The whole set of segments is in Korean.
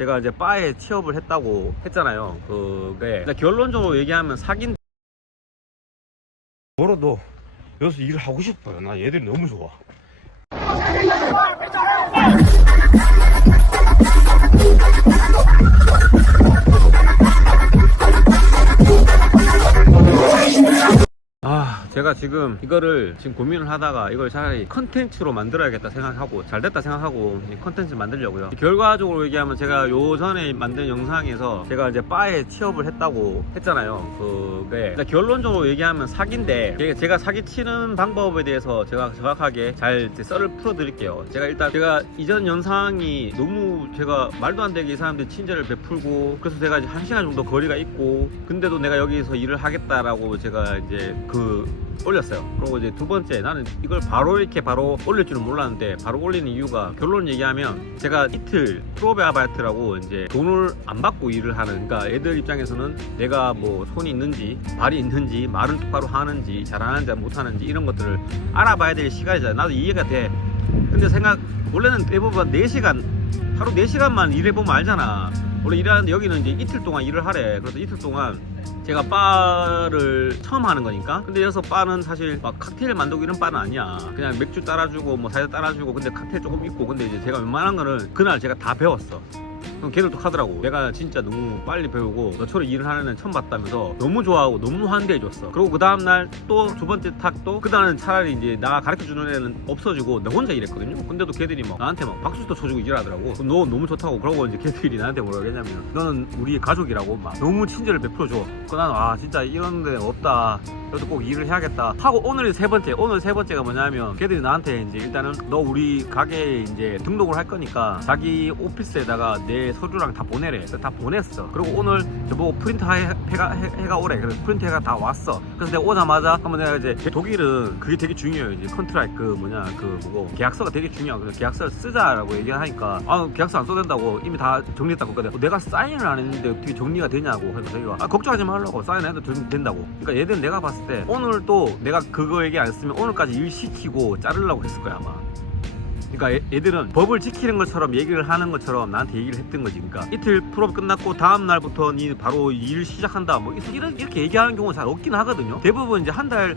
제가 이제 바에 취업을 했다고 했잖아요. 그게 결론적으로 얘기하면 사귄 뭐라도 여기서 일을 하고 싶어요. 나 얘들이 너무 좋아. 제가 지금 이거를 지금 고민을 하다가 이걸 차라리 컨텐츠로 만들어야겠다 생각하고 잘됐다 생각하고 컨텐츠 만들려고요. 결과적으로 얘기하면 제가 요 전에 만든 영상에서 제가 이제 바에 취업을 했다고 했잖아요. 그게 결론적으로 얘기하면 사기인데 제가 사기치는 방법에 대해서 제가 정확하게 잘 썰을 풀어 드릴게요. 제가 이전 영상이 너무 제가 말도 안 되게 이 사람들 친절을 베풀고 그래서 제가 이제 1시간 정도 거리가 있고 근데도 내가 여기서 일을 하겠다라고 제가 이제 올렸어요. 그리고 이제 두 번째, 나는 이걸 바로 이렇게 바로 올릴 줄은 몰랐는데 바로 올리는 이유가 결론 얘기하면 제가 이틀 프로베 아바이트라고 이제 돈을 안 받고 일을 하는, 그러니까 애들 입장에서는 내가 뭐 손이 있는지 발이 있는지 말을 똑바로 하는지 잘하는지 못하는지 이런 것들을 알아봐야 될 시간이잖아요. 나도 이해가 돼. 근데 원래는 대부분 4시간 하루 4시간만 일해보면 알잖아. 원래 일하는데 여기는 이제 이틀 동안 일을 하래. 그래서 이틀 동안 제가 바를 처음 하는 거니까. 근데 여기서 바는 사실 막 칵테일 만들고 이런 바는 아니야. 그냥 맥주 따라주고 뭐 사이다 따라주고 근데 칵테일 조금 있고. 근데 이제 제가 웬만한 거는 그날 제가 다 배웠어. 그럼 걔들도 하더라고. 내가 진짜 너무 빨리 배우고 너처럼 일을 하는 애는 처음 봤다면서 너무 좋아하고 너무 환대해줬어. 그리고 그 다음날 또 두 번째 탁도 그날은 차라리 이제 나 가르쳐주는 애는 없어지고 나 혼자 일했거든요. 근데도 걔들이 막 나한테 막 박수도 쳐주고 일하더라고. 너 너무 좋다고. 그러고 이제 걔들이 나한테 뭐라고 했냐면 너는 우리 가족이라고 막 너무 친절을 베풀어줘. 그 나는 진짜 이런 데 없다. 너도 꼭 일을 해야겠다 하고 오늘 세 번째가 뭐냐면 걔들이 나한테 이제 일단은 너 우리 가게에 이제 등록을 할 거니까 자기 오피스에다가 내 서류랑 다 보내래. 그래서 다 보냈어. 그리고 오늘 저보고 프린트 해가 오래. 그래서 프린트 해가 다 왔어. 그래서 내가 오자마자 한번 내가 이제 독일은 그게 되게 중요해요. 이제 컨트랙 계약서가 되게 중요하고 그래서 계약서를 쓰자라고 얘기하니까 계약서 안 써도 된다고 이미 다 정리했다고. 그러니까 내가 사인을 안 했는데 어떻게 정리가 되냐고. 그래서 저희가 걱정하지 말라고 사인해도 된다고. 그러니까 얘들은 내가 봤을 때 오늘 또 내가 그거 얘기 안 했으면 오늘까지 일 시키고 자르려고 했을 거야 아마. 그러니까 얘들은 법을 지키는 것처럼 얘기를 하는 것처럼 나한테 얘기를 했던 거지. 그러니까 이틀 프로브 끝났고 다음 날부터 니 바로 일 시작한다 뭐 이렇게 얘기하는 경우가 잘 없긴 하거든요. 대부분 이제 한 달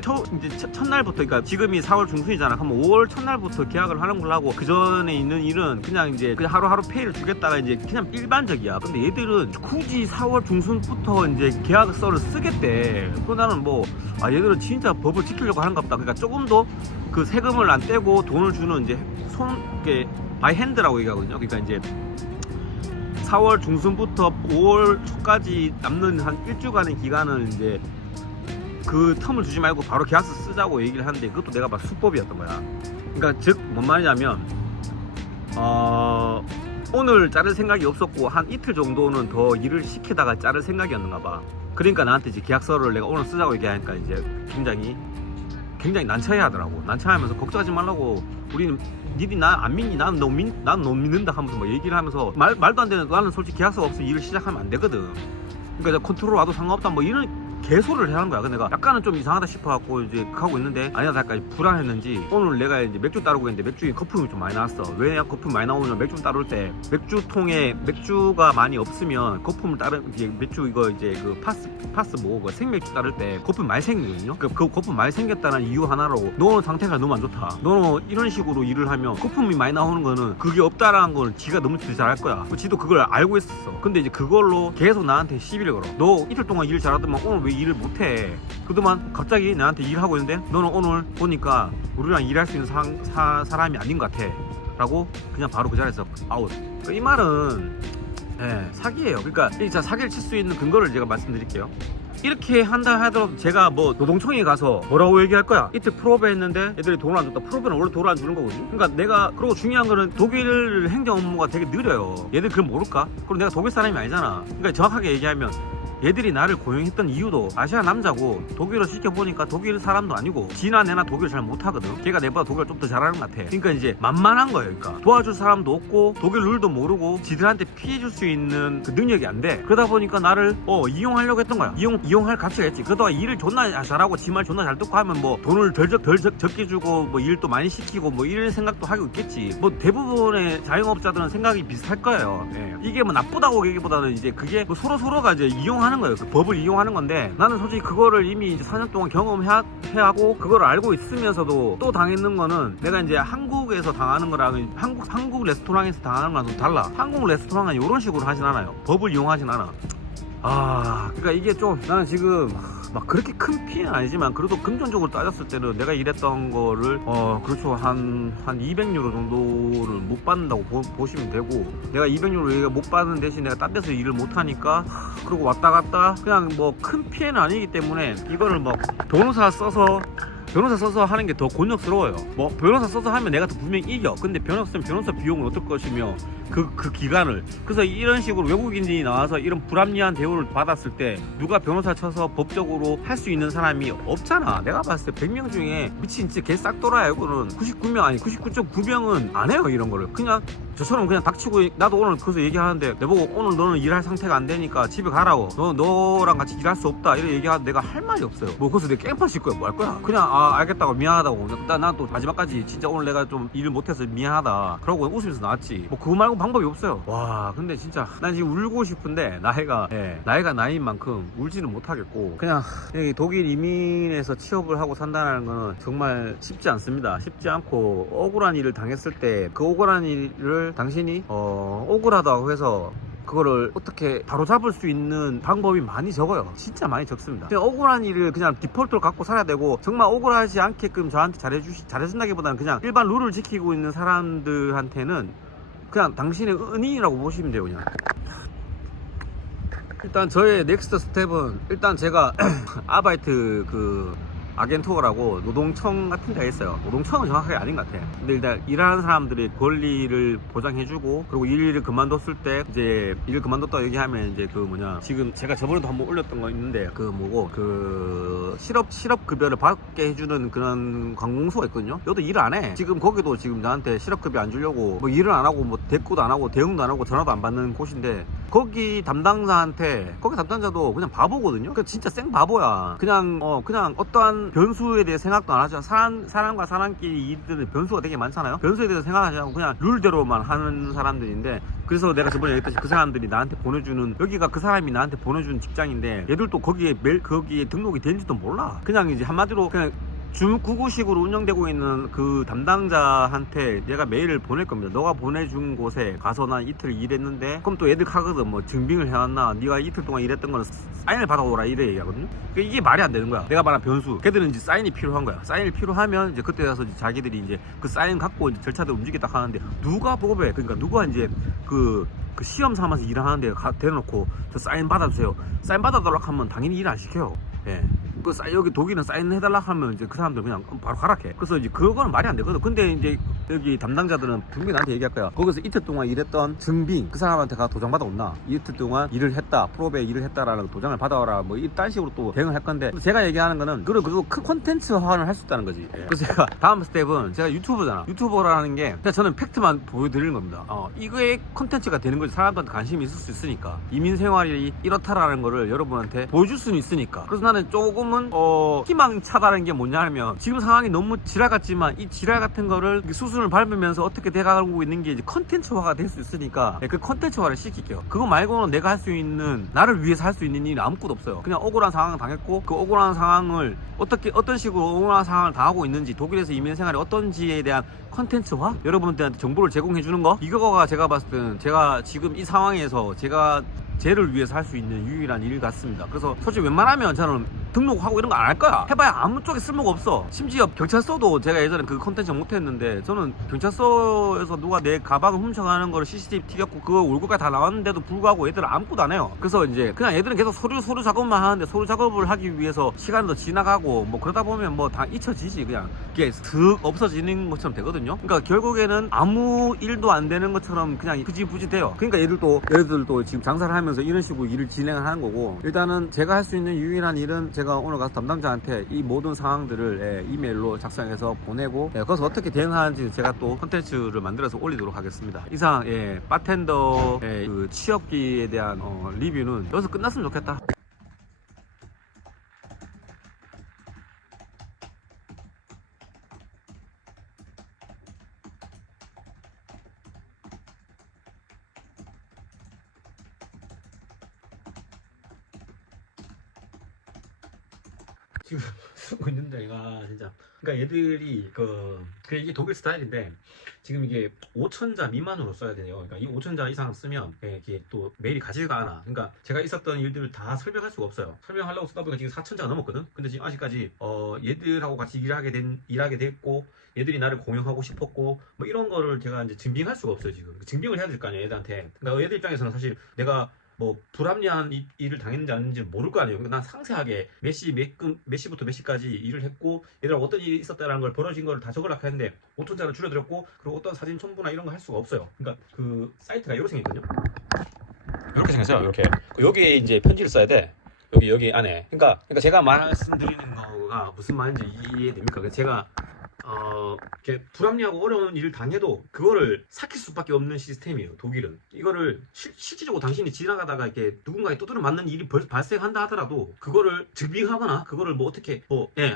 첫날부터, 그러니까 지금이 4월 중순이잖아. 그럼 5월 첫날부터 계약을 하는 걸로 하고 그 전에 있는 일은 그냥 하루하루 페이를 주겠다가 이제 그냥 일반적이야. 근데 얘들은 굳이 4월 중순부터 이제 계약서를 쓰겠대. 그 나는 얘들은 진짜 법을 지키려고 하는가 보다. 그러니까 조금 더 그 세금을 안 떼고 돈을 주는 이제 바이 핸드라고 얘기하거든요. 그러니까 이제 4월 중순부터 5월 초까지 남는 한 일주간의 기간을 이제 그 텀을 주지 말고 바로 계약서 쓰자고 얘기를 하는데 그것도 내가 봐 수법이었던 거야. 그러니까 즉 뭔 말이냐면 오늘 자를 생각이 없었고 한 이틀 정도는 더 일을 시키다가 자를 생각이었는가 봐. 그러니까 나한테 이제 계약서를 내가 오늘 쓰자고 얘기하니까 이제 굉장히 난처해 하더라고. 난처하면서 걱정하지 말라고. 우리는 니들이 나 안 믿니? 난 너 믿는다 하면서 뭐 얘기를 하면서 말도 안 되는, 나는 솔직히 계약서가 없어 일을 시작하면 안 되거든. 그러니까 컨트롤 와도 상관없다 뭐 이런 개소리를 하는 거야. 근데 내가 약간은 좀 이상하다 싶어갖고 이제 하고 있는데 아니다 할까 불안했는지 오늘 내가 이제 맥주 따르고 있는데 맥주에 거품이 좀 많이 나왔어. 왜 거품 많이 나오면 맥주 따를 때 맥주통에 맥주가 많이 없으면 거품을 맥주 이거 이제 그 파스 생맥주 따를 때 거품 많이 생기거든요. 그 거품 많이 생겼다는 이유 하나로 너는 상태가 너무 안 좋다. 너는 이런 식으로 일을 하면 거품이 많이 나오는 거는 그게 없다라는 걸 지가 너무 잘할 거야. 지도 그걸 알고 있었어. 근데 이제 그걸로 계속 나한테 시비를 걸어. 너 이틀 동안 일 잘하더만 오늘 왜 일을 못해? 그동안 갑자기 나한테 일하고 있는데 너는 오늘 보니까 우리랑 일할 수 있는 사람이 아닌 것 같아 라고 그냥 바로 그 자리에서 아웃. 이 말은 사기예요. 그러니까 진짜 사기를 칠 수 있는 근거를 제가 말씀드릴게요. 이렇게 한다 하더라도 제가 노동청에 가서 뭐라고 얘기할 거야. 이틀 프로베 했는데 애들이 돈을 안 줬다. 프로베는 원래 돈을 안 주는 거거든요. 그러니까 그리고 중요한 거는 독일 행정 업무가 되게 느려요. 얘들 그걸 모를까? 그리고 내가 독일 사람이 아니잖아. 그러니까 정확하게 얘기하면 얘들이 나를 고용했던 이유도 아시아 남자고 독일어 시켜보니까 독일 사람도 아니고 지나 내나 독일 잘 못하거든. 걔가 내보다 독일 좀 더 잘하는 것 같아. 그러니까 이제 만만한 거예요. 그러니까 도와줄 사람도 없고 독일 룰도 모르고 지들한테 피해줄 수 있는 그 능력이 안 돼. 그러다 보니까 나를 이용하려고 했던 거야. 이용할 가치가 있지. 그러다가 일을 존나 잘하고 지 말 존나 잘 듣고 하면 뭐 돈을 덜 적게 주고 뭐 일도 많이 시키고 뭐 이런 생각도 하고 있겠지. 뭐 대부분의 자영업자들은 생각이 비슷할 거예요. 예. 이게 뭐 나쁘다고 얘기보다는 이제 그게 뭐 서로가 이제 이용하는 거예요. 그 법을 이용하는 건데 나는 솔직히 그거를 이미 이제 4년 동안 경험하고 그거를 알고 있으면서도 또 당했는 거는 내가 이제 한국에서 당하는 거랑 한국 레스토랑에서 당하는 거랑 좀 달라. 한국 레스토랑은 이런 식으로 하진 않아요. 법을 이용하진 않아. 그러니까 이게 좀 나는 지금 막 그렇게 큰 피해는 아니지만 그래도 금전적으로 따졌을 때는 내가 일했던 거를 그렇죠 한 200유로 정도를 못 받는다고 보시면 되고 내가 200유로 못 받는 대신 내가 딴 데서 일을 못 하니까 그리고 왔다 갔다 그냥 뭐 큰 피해는 아니기 때문에 이거를 뭐 변호사 써서 하는 게 더 곤욕스러워요. 뭐 변호사 써서 하면 내가 더 분명히 이겨. 근데 변호사 비용은 어떨 것이며 그 기간을. 그래서 이런 식으로 외국인이 나와서 이런 불합리한 대우를 받았을 때 누가 변호사 쳐서 법적으로 할 수 있는 사람이 없잖아. 내가 봤을 때 100명 중에 미친 진짜 개 싹돌아야 이거는 99.9명은 안 해요. 이런 거를 그냥 저처럼 그냥 닥치고 나도 오늘 그래서 얘기하는데 내보고 오늘 너는 일할 상태가 안 되니까 집에 가라고 너랑 같이 일할 수 없다 이렇게 얘기하는데 내가 할 말이 없어요. 뭐 그래서 내가 깽판 칠 거야 뭐 할 거야 그냥 알겠다고 미안하다고 난 또 마지막까지 진짜 오늘 내가 좀 일을 못해서 미안하다 그러고 웃으면서 나왔지. 뭐 그거 말고 방법이 없어요. 와 근데 진짜 난 지금 울고 싶은데 나이가 나인 만큼 울지는 못하겠고 그냥 독일 이민에서 취업을 하고 산다는 거는 정말 쉽지 않습니다. 쉽지 않고 억울한 일을 당했을 때 그 억울한 일을 당신이 억울하다고 해서 그거를 어떻게 바로 잡을 수 있는 방법이 많이 적어요. 진짜 많이 적습니다. 그냥 억울한 일을 그냥 디폴트로 갖고 살아야 되고 정말 억울하지 않게끔 저한테 잘해준다기보다는 그냥 일반 룰을 지키고 있는 사람들한테는 그냥 당신의 은인이라고 보시면 돼요. 그냥 일단 저의 넥스트 스텝은 일단 제가 아바이트 아겐투어라고 노동청 같은 데가 있어요. 노동청은 정확하게 아닌 것 같아. 근데 일단 일하는 사람들의 권리를 보장해주고 그리고 일을 그만뒀을 때 이제 일을 그만뒀다 얘기하면 이제 지금 제가 저번에도 한번 올렸던 거 있는데 실업급여를 받게 해주는 그런 관공서가 있거든요. 여기도 일을 안 해. 지금 거기도 지금 나한테 실업급여 안 주려고 뭐 일을 안 하고 뭐 대꾸도 안 하고 대응도 안 하고 전화도 안 받는 곳인데 거기 담당자도 그냥 바보거든요. 그러니까 진짜 생 바보야. 그냥 어떠한 변수에 대해 생각도 안 하죠. 사람과 사람끼리 일들은 변수가 되게 많잖아요. 변수에 대해서 생각하지 않고 그냥 룰대로만 하는 사람들인데 그래서 내가 저번에 얘기했듯이 그 사람들이 나한테 보내주는 여기가 그 사람이 나한테 보내주는 직장인데 얘들도 거기에 등록이 된지도 몰라. 그냥 이제 한마디로 그냥 구구식으로 운영되고 있는 그 담당자한테 얘가 메일을 보낼 겁니다. 너가 보내준 곳에 가서 난 이틀 일했는데 그럼 또 얘들 하거든. 뭐 증빙을 해왔나 네가 이틀 동안 일했던 거는 사인을 받아오라 이래 얘기하거든요. 그러니까 이게 말이 안 되는 거야. 내가 말한 변수. 걔들은 이제 사인이 필요한 거야. 사인이 필요하면 이제 그때 가서 이제 자기들이 이제 그 사인 갖고 이제 절차들 움직이다 하는데 누가 보고해. 그러니까 누가 이제 그 시험 삼아서 일하는데 대놓고 저 사인 받아주세요. 사인 받아달라고 하면 당연히 일 안 시켜요. 예. 여기 독일은 사인해달라 하면 이제 그 사람들 그냥 바로 가락해. 그래서 이제 그거는 말이 안 되거든. 근데 이제 여기 담당자들은 분명히 나한테 얘기할 거야. 거기서 이틀 동안 일했던 증빙 그 사람한테 가 도장 받아온나 이틀 동안 일을 했다 프로베 일을 했다라는 도장을 받아와라 뭐 이딴 식으로 또 대응을 할 건데 제가 얘기하는 거는 그거 큰 콘텐츠화를 할 수 있다는 거지. 그래서 제가 다음 스텝은 제가 유튜버라는 게 그냥 저는 팩트만 보여드리는 겁니다. 이거에 콘텐츠가 되는 거지. 사람들한테 관심이 있을 수 있으니까 이민 생활이 이렇다라는 거를 여러분한테 보여줄 수는 있으니까. 그래서 나는 조금은 희망차다는 게 뭐냐면 지금 상황이 너무 지랄 같지만 이 지랄 같은 거를 수순을 밟으면서 어떻게 돼가고 있는 게 이제 컨텐츠화가 될 수 있으니까 그 컨텐츠화를 시킬게요. 그거 말고는 내가 할 수 있는 나를 위해서 할 수 있는 일이 아무것도 없어요. 그냥 억울한 상황을 당했고 그 억울한 상황을 어떤 식으로 억울한 상황을 당하고 있는지 독일에서 이민 생활이 어떤지에 대한 컨텐츠화 여러분들한테 정보를 제공해 주는 거 이거가 제가 봤을 때는 제가 지금 이 상황에서 제가 쟤를 위해서 할 수 있는 유일한 일 같습니다. 그래서 솔직히 웬만하면 저는 등록하고 이런 거 안 할 거야. 해봐야 아무 쪽에 쓸모가 없어. 심지어 경찰서도 제가 예전에 그 콘텐츠 못했는데 저는 경찰서에서 누가 내 가방을 훔쳐가는 거를 CCTV 튀겼고 그거 얼굴까지 다 나왔는데도 불구하고 얘들은 아무것도 안 해요. 그래서 이제 그냥 얘들은 계속 서류 작업만 하는데 서류 작업을 하기 위해서 시간도 지나가고 뭐 그러다 보면 뭐 다 잊혀지지. 그냥 이게 슥 없어지는 것처럼 되거든요. 그러니까 결국에는 아무 일도 안 되는 것처럼 그냥 부지 돼요. 그러니까 얘들도 지금 장사를 하면서 이런 식으로 일을 진행을 하는 거고, 일단은 제가 할 수 있는 유일한 일은 제가 오늘 가서 담당자한테 이 모든 상황들을 이메일로 작성해서 보내고, 거기서 어떻게 대응하는지 제가 또 컨텐츠를 만들어서 올리도록 하겠습니다. 이상 바텐더의 그 취업기에 대한 리뷰는 여기서 끝났으면 좋겠다. 지금 쓰고 있는데 얘가 진짜, 그러니까 얘들이 이게 독일 스타일인데 지금 이게 5,000자 미만으로 써야 돼요. 그러니까 이 5,000자 이상 쓰면 이게 또 메일이 가지가 않아. 그러니까 제가 있었던 일들을 다 설명할 수가 없어요. 설명하려고 쓰다 보니까 지금 4,000자가 넘었거든. 근데 지금 아직까지 얘들하고 같이 일하게 됐고, 얘들이 나를 공용하고 싶었고, 뭐 이런 거를 제가 이제 증빙할 수가 없어요. 지금 증빙을 해야 될 거 아니에요, 얘들한테. 그러니까 얘들 입장에서는 사실 내가 뭐 불합리한 일을 당했는지 아닌지 모를 거 아니에요. 난 상세하게 몇 시부터 몇 시까지 일을 했고 얘들하고 어떤 일이 있었다라는 걸, 벌어진 걸 다 적으려고 했는데 5,000자를 줄여드렸고, 그리고 어떤 사진 첨부나 이런 거 할 수가 없어요. 그러니까 그 사이트가 이렇게 생겼거든요. 이렇게 생겼어요. 이렇게 여기에 이제 편지를 써야 돼. 여기 안에. 그러니까 제가 말씀드리는 거가 무슨 말인지 이해됩니까? 그러니까 제가 이렇게 불합리하고 어려운 일을 당해도 그거를 삭힐 수밖에 없는 시스템이에요, 독일은. 이거를 실질적으로 당신이 지나가다가 이렇게 누군가에 두드려 맞는 일이 발생한다 하더라도 그거를 증빙하거나 그거를 뭐 어떻게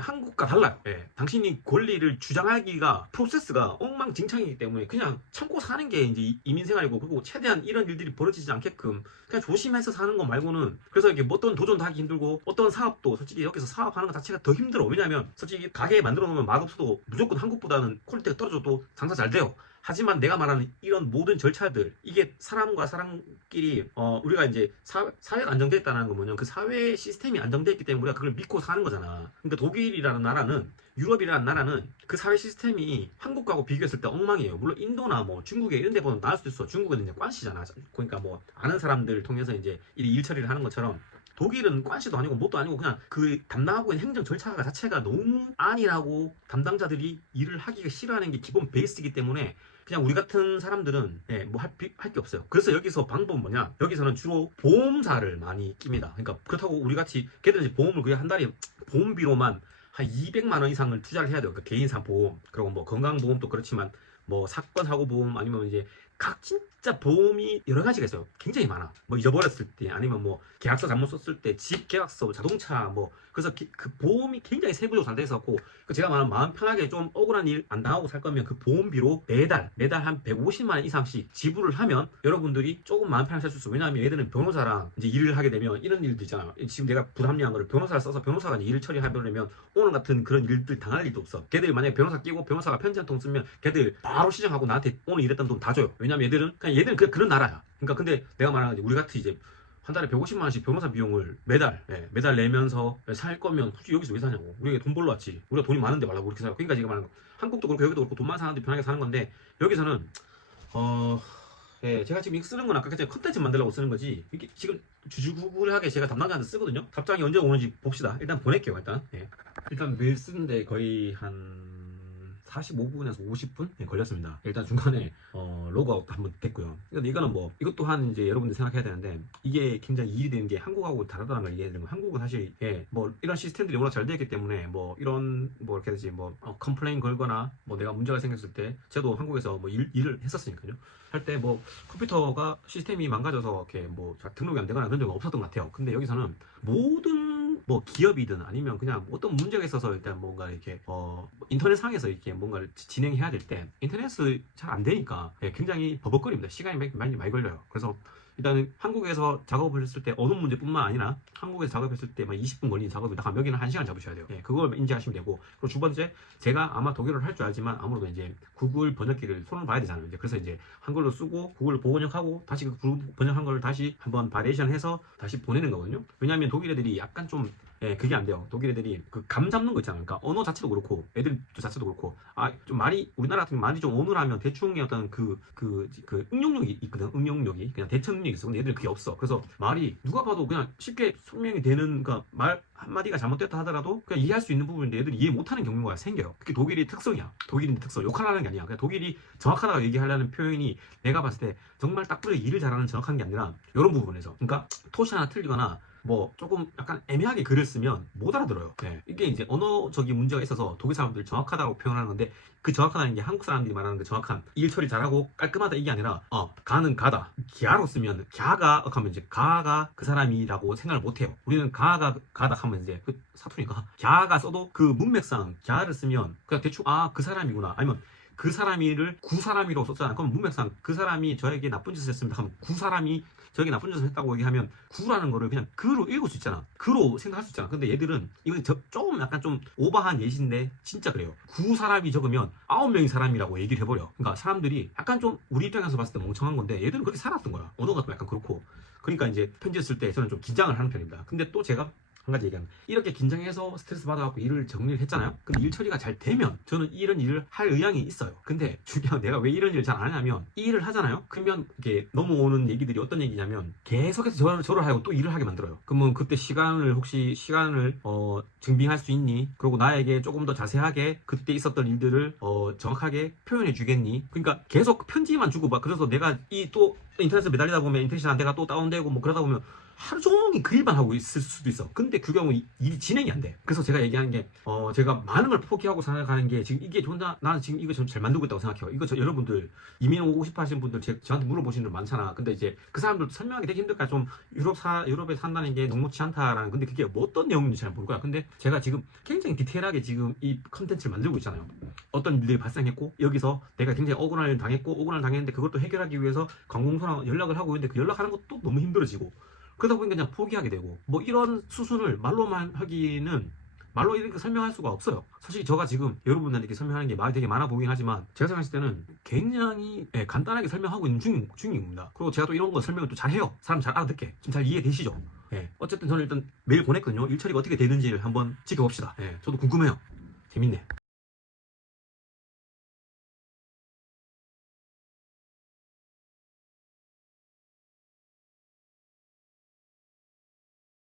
한국과 달라요. 당신이 권리를 주장하기가 프로세스가 엉망진창이기 때문에 그냥 참고 사는 게 이제 이민생활이고, 그리고 최대한 이런 일들이 벌어지지 않게끔 그냥 조심해서 사는 거 말고는. 그래서 이게 어떤 도전도 하기 힘들고 어떤 사업도 솔직히 여기서 사업하는 것 자체가 더 힘들어. 왜냐면 솔직히 가게 만들어 놓으면 맛없어도 무조건 한국보다는 퀄리티가 떨어져도 장사 잘 돼요. 하지만 내가 말하는 이런 모든 절차들, 이게 사람과 사람끼리 우리가 이제 사회가 안정되어 있다는 건 뭐냐면 그 사회 시스템이 안정되어 있기 때문에 우리가 그걸 믿고 사는 거잖아. 그러니까 독일이라는 나라는, 유럽이라는 나라는 그 사회 시스템이 한국하고 비교했을 때 엉망이에요. 물론 인도나 뭐 중국에 이런 데 보면 나을 수도 있어. 중국은 이제 관시잖아. 그러니까 뭐 아는 사람들 통해서 이제 일 처리를 하는 것처럼 독일은 관시도 아니고 뭣도 아니고 그냥 그 담당하고 있는 행정 절차 자체가 너무 안일하고 담당자들이 일을 하기가 싫어하는 게 기본 베이스이기 때문에 그냥 우리 같은 사람들은 뭐 할 게 없어요. 그래서 여기서 방법은 뭐냐, 여기서는 주로 보험사를 많이 낍니다. 그러니까 그렇다고 우리 같이 걔들은 보험을 그냥 한 달에 보험비로만 한 200만 원 이상을 투자를 해야 돼요. 그러니까 개인사 보험, 그리고 뭐 건강보험도 그렇지만 뭐 사건 사고 보험, 아니면 이제 각 진짜 보험이 여러 가지가 있어요. 굉장히 많아. 뭐 잊어버렸을 때, 아니면 뭐 계약서 잘못 썼을 때, 집 계약서, 자동차, 뭐 그래서 그 보험이 굉장히 세부적으로 잘 돼 있었고, 제가 말하는 마음 편하게 좀 억울한 일 안 당하고 살 거면 그 보험비로 매달 한 150만 원 이상씩 지불을 하면 여러분들이 조금 마음 편하게 살 수 있어요. 왜냐하면 얘들은 변호사랑 이제 일을 하게 되면 이런 일도 있잖아요. 지금 내가 불합리한 거를 변호사를 써서 변호사가 이제 일을 처리하려면 오늘 같은 그런 일들 당할 일도 없어. 걔들이 만약에 변호사 끼고 변호사가 편지 한 통 쓰면 걔들 바로 시정하고 나한테 오늘 일했던 돈 다 줘요. 왜냐면 얘들은 그런 나라야. 그러니까 근데 내가 말하는 게 우리 같이 이제 한 달에 150만 원씩 변호사 비용을 매달 내면서 살 거면 굳이 여기서 왜 사냐고. 우리가 돈 벌러 왔지. 우리가 돈이 많은데 말라고 그렇게 살고. 그러니까 제가 말하는 거, 한국도 그렇고 여기도 그렇고 돈만 사는데 편하게 사는 건데, 여기서는 제가 지금 이거 쓰는 건 아까 제가 컨텐츠 만들려고 쓰는 거지, 이게 지금 주주구구하게 제가 담당자한테 쓰거든요. 답장이 언제 오는지 봅시다. 일단 보낼게요. 일단 메일 쓰는데 거의 한 45분에서 50분 걸렸습니다. 일단 중간에 로그아웃도 한번 됐고요. 근데 이거는 뭐 이것 또한 이제 여러분들 생각해야 되는데, 이게 굉장히 일이 되는 게 한국하고 다르다는 걸 얘기해야 되는 거. 한국은 사실 뭐 이런 시스템들이 워낙 잘 되어 있기 때문에 뭐 이런 뭐 이렇게 되지 뭐 컴플레인 걸거나 뭐 내가 문제가 생겼을 때, 저도 한국에서 뭐 일을 했었으니까요. 할 때 뭐 컴퓨터가 시스템이 망가져서 이렇게 뭐 등록이 안 되거나 그런 적은 없었던 것 같아요. 근데 여기서는 모든 뭐 기업이든 아니면 그냥 어떤 문제가 있어서 일단 뭔가 이렇게 인터넷 상에서 이렇게 뭔가를 진행해야 될 때 인터넷이 잘 안 되니까 굉장히 버벅거립니다. 시간이 많이 걸려요. 그래서 일단은 한국에서 작업을 했을 때 어느 문제뿐만 아니라 한국에서 작업했을 때 막 20분 걸리는 작업이 딱 여기는 1시간 잡으셔야 돼요. 그걸 인지하시면 되고, 그리고 두 번째, 제가 아마 독일어를 할 줄 알지만 아무래도 이제 구글 번역기를 손을 봐야 되잖아요. 그래서 이제 한글로 쓰고 구글로 번역하고 다시 그 번역한 걸 다시 한번 바리에이션 해서 다시 보내는 거거든요. 왜냐하면 독일 애들이 약간 좀 예, 그게 안 돼요. 독일 애들이 그 감 잡는 거 있잖아요. 그러니까 언어 자체도 그렇고 애들 자체도 그렇고 좀 말이 우리나라 같은 말이 좀 어눌하면 대충의 어떤 그 응용력이 있거든. 응용력이 그냥 대처 능력이 있어. 근데 애들 그게 없어. 그래서 말이 누가 봐도 그냥 쉽게 설명이 되는 그러니까 말 한마디가 잘못됐다 하더라도 그냥 이해할 수 있는 부분인데 애들이 이해 못하는 경우가 생겨요. 그게 독일의 특성이야. 독일인 특성. 욕하라는 게 아니야. 그냥 독일이 정확하다고 얘기하려는 표현이 내가 봤을 때 정말 딱 그래 일을 잘하는 정확한 게 아니라 이런 부분에서 그러니까 토시 하나 틀리거나 뭐 조금 약간 애매하게 글을 쓰면 못 알아들어요. 네. 이게 이제 언어적인 문제가 있어서 독일 사람들 정확하다고 표현하는 건데 그 정확하다는 게 한국 사람들이 말하는 그 정확한 일 처리 잘하고 깔끔하다 이게 아니라 가는 가다 갸로 쓰면 갸가 하면 이제 가가 그 사람이라고 생각을 못 해요. 우리는 가가 가다 하면 이제 그 사투리니까 갸가 써도 그 문맥상 갸를 쓰면 그냥 대충 그 사람이구나 아니면 그 사람이를 구 사람이라고 썼잖아. 그럼 문맥상 그 사람이 저에게 나쁜 짓을 했습니다 하면 구 사람이 저에게 나쁜 짓을 했다고 얘기하면 구라는 거를 그냥 그로 읽을 수 있잖아. 그로 생각할 수 있잖아. 근데 얘들은 이건 조금 약간 좀 오버한 예시인데 진짜 그래요. 구 사람이 적으면 9명이 사람이라고 얘기를 해버려. 그러니까 사람들이 약간 좀 우리 입장에서 봤을 때 멍청한 건데 얘들은 그렇게 살았던 거야. 언어가 좀 약간 그렇고. 그러니까 이제 편지를 쓸 때 저는 좀 긴장을 하는 편입니다. 근데 또 제가 한 가지 얘기하면 이렇게 긴장해서 스트레스 받아갖고 일을 정리를 했잖아요. 근데 일 처리가 잘 되면 저는 이런 일을 할 의향이 있어요. 근데 중요한 내가 왜 이런 일을 잘 안 하냐면 이 일을 하잖아요. 그러면 이게 넘어오는 얘기들이 어떤 얘기냐면 계속해서 저를 하고 또 일을 하게 만들어요. 그러면 그때 시간을 증빙할 수 있니? 그리고 나에게 조금 더 자세하게 그때 있었던 일들을 정확하게 표현해 주겠니? 그러니까 계속 편지만 주고 막 그래서 내가 또 인터넷에 매달리다 보면 인터넷이 안 돼가 또 다운되고 뭐 그러다 보면 하루 종일 그 일만 하고 있을 수도 있어. 근데 그 경우 일이 진행이 안 돼. 그래서 제가 얘기하는 게 제가 많은 걸 포기하고 생각하는 게 지금 이게 나는 지금 이거 잘 만들고 있다고 생각해요. 이거 여러분들 이민 오고 싶어 하시는 분들 저한테 물어보시는 분 많잖아. 근데 이제 그 사람들도 설명하기 되게 힘들까. 좀 유럽에 산다는 게 녹록치 않다라는. 근데 그게 뭐 어떤 내용인지 잘 모를 거야. 근데 제가 지금 굉장히 디테일하게 지금 이 컨텐츠를 만들고 있잖아요. 어떤 일들이 발생했고 여기서 내가 굉장히 억울한 일 당했고 억울한 일 당했는데 그것도 해결하기 위해서 관공서랑 연락을 하고 있는데 그 연락하는 것도 너무 힘들어지고 그러다 보니까 그냥 포기하게 되고 뭐 이런 수순을 말로만 하기는 말로 이렇게 설명할 수가 없어요. 사실 제가 지금 여러분들한테 이렇게 설명하는 게 말이 되게 많아 보이긴 하지만 제가 생각했을 때는 굉장히 간단하게 설명하고 있는 중입니다. 그리고 제가 또 이런 거 설명을 또 잘해요. 사람 잘 알아듣게. 좀 잘 이해되시죠? 어쨌든 저는 일단 메일 보냈거든요. 일 처리가 어떻게 되는지를 한번 지켜봅시다. 저도 궁금해요. 재밌네.